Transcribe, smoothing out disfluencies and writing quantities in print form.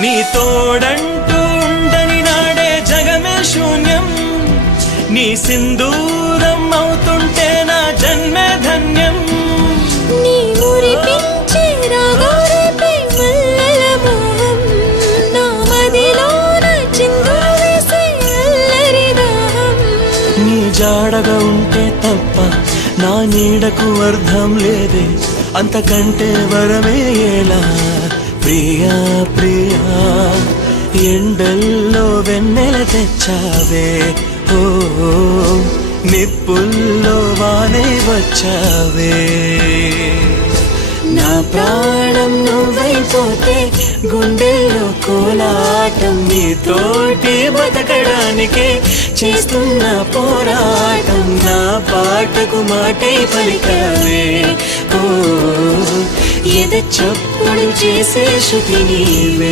నీ తోడంటూ ఉండని నాడే జగమే శూన్యం, నీ సింధూరం అవుతుంటే నా జన్మే ధన్యం. నీ మురిపించే రాగాలపై మల్లెల మోహం, నా మదిలోన చిందులు వేసే అల్లరి దాహం. నీ జాడగా ఉంటే తప్ప నా నీడకు అర్థం లేదే, అంతకంటే వరమే ఎలా ప్రియా ప్రియా. ఎండల్లో వెన్నెల తెచ్చావే, ఓ నిప్పుల్లో వానే వచ్చావే. నా ప్రాణం నువ్వైపోతే గుండెల్లో కోలాటం, నీతోటి బతకడానికే చేస్తున్న పోరాటం. నా పాటకు మాటే పలికావే, ఓ ఎద చప్పుడు చేసే శృతి నీవే.